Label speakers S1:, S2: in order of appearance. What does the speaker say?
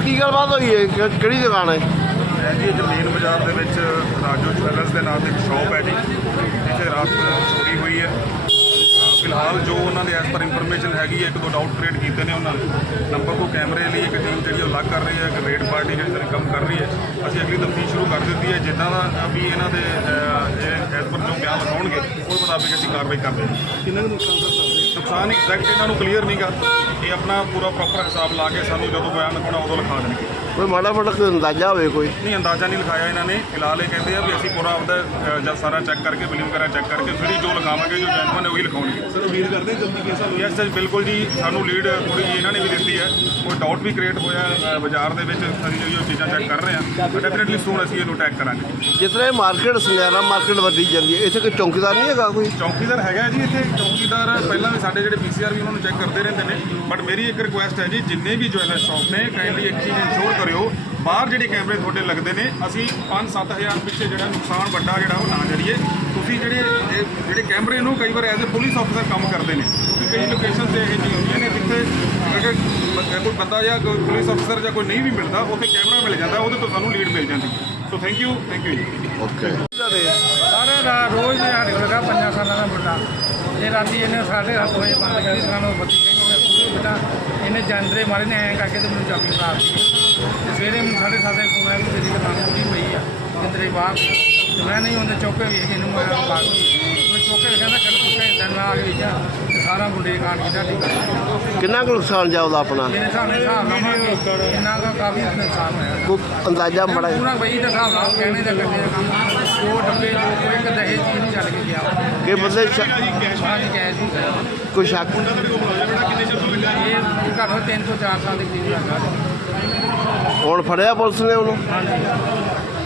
S1: की गलबात हुई है किहड़ी दुकान है
S2: है जी एक मेन बाजार के राजू ज्वैलर्स के नाम एक शॉप है जी जिसे रात चोरी हुई है। फिलहाल जो उन्होंने एज पर इंफॉर्मेशन हैगी एक दो डाउट क्रिएट किए हैं उन्होंने नंबर 2 कैमरे लिए एक टीम जी अलग कर रही है एक रेड पार्टी जी काम कर रही है। अभी अगली तफ्तीश शुरू कर दी है जिदा का भी इन्हों के एज पर जो बयान लिखाउणगे उस मुताबिक असीं कार्रवाई कर रहे हैं। नुकसान एग्जैक्ट इन्हों क्लीयर नहीं गा ये अपना पूरा प्रॉपर हिसाब ला के सानू जो बयान लिखाना उदों लिखा देंगे।
S1: कोई माड़ा मोटा कोई अंदाजा हो कोई
S2: नहीं अंदाजा नहीं लिखाया इन्होंने फिलहाल ये कहते हैं भी असीं पूरा आपदा जब सारा चैक करके फिल्म वगैरह चैक करके फिर ही जो लिखावांगे जो जैनवन है वही लिखाउणगे। सर उम्मीद करते हैं जल्दी केस यस सर बिल्कुल जी सानू लीड थोड़ी जी इन्होंने भी दी है कोई डाउट भी क्रिएट होया बाजार के असीं जो चीज़ां चैक कर रहे हैं डेफिनेटली सून असीं इहनूं टैग करांगे।
S1: जिस तरह मार्केट सुनहरा मार्केट वधी जाती है इत्थे कोई चौकीदार नहीं है कोई
S2: चौकीदार है जी इत्थे चौकीदार पहला भी साडे जिहड़े PCR भी उन्होंने चैक करते रहते हैं बट मेरी एक रिक्वेस्ट है जी जिन्ने भी ज्वैलर शॉप ने काइंडली एक चीज़ इंश्योर करियो बाहर ਜਿਹੜੇ कैमरे ਤੁਹਾਡੇ लगते हैं ਅਸੀਂ 5-7 हज़ार पिछे ਜਿਹੜਾ ਨੁਕਸਾਨ ਵੱਡਾ ਜਿਹੜਾ ਉਹ ਨਾ ਜਰੀਏ ਤੁਸੀਂ ਜਿਹੜੇ कैमरे ਨੂੰ ਕਈ ਵਾਰ ਐਜ਼ ਅ ਪੁਲਿਸ ਆਫੀਸਰ ਕੰਮ ਕਰਦੇ ਨੇ ਕਿਉਂਕਿ ਕਈ ਲੋਕੇਸ਼ਨ ਤੇ ਇਹ ਜੀ ਹੁੰਦੀਆਂ ਨੇ ਜਿੱਥੇ ਅਗਰ ਕੋਈ ਬੰਦਾ ਜਾਂ ਕੋਈ ਪੁਲਿਸ ਆਫੀਸਰ ਜਾਂ ਕੋਈ ਨਹੀਂ ਵੀ ਮਿਲਦਾ ਉੱਥੇ ਕੈਮਰਾ ਮਿਲ ਜਾਂਦਾ ਉਹਦੇ ਤੋਂ ਸਾਨੂੰ ਲੀਡ ਮਿਲ ਜਾਂਦੀ। ਸੋ ਥੈਂਕ ਯੂ ਜੀ।
S1: ਓਕੇ
S3: सारे रोज़ दिहाड़ी लगा 5 साल का मुंडा ये राती इन्हें 7:30 बजे बंद करी दुकान बची गई बेटा इन्हें जानते मारे ने ऐ करके तो मैं चाबी खराब दी सवेरे मैं 7:30 फोन आया मेरी दुकान खुली पई है कितने बाहर तो मैं नहीं होंगे चौके भी इन मैं चौके कहना चल चुके दिन आ गई सारा मुंडे कान की ढाडी
S1: कितना कुछ नुकसान जाओदा अपना
S3: मेरे सामने हिसाब लावे इन्ना का काफ़ी नुकसान होया
S1: कोई अंदाजा माड़ा
S3: पूरा वही का हिसाब लाओ कहने का करने दो डब्बे जो कोई एक दहेज चीज़ नहीं चल के गया
S1: कि बंदे
S3: हाँ जी कैश ही
S1: कोई शक
S3: ये घੱਟੋ 3 ਤੋਂ 4 ਸਾਲ ਦੇ ਕਰੀਬ ਲੱਗਾ।
S1: ਹੁਣ ਫੜਿਆ ਪੁਲਿਸ ਨੇ ਉਹਨੂੰ
S3: ਹਾਂਜੀ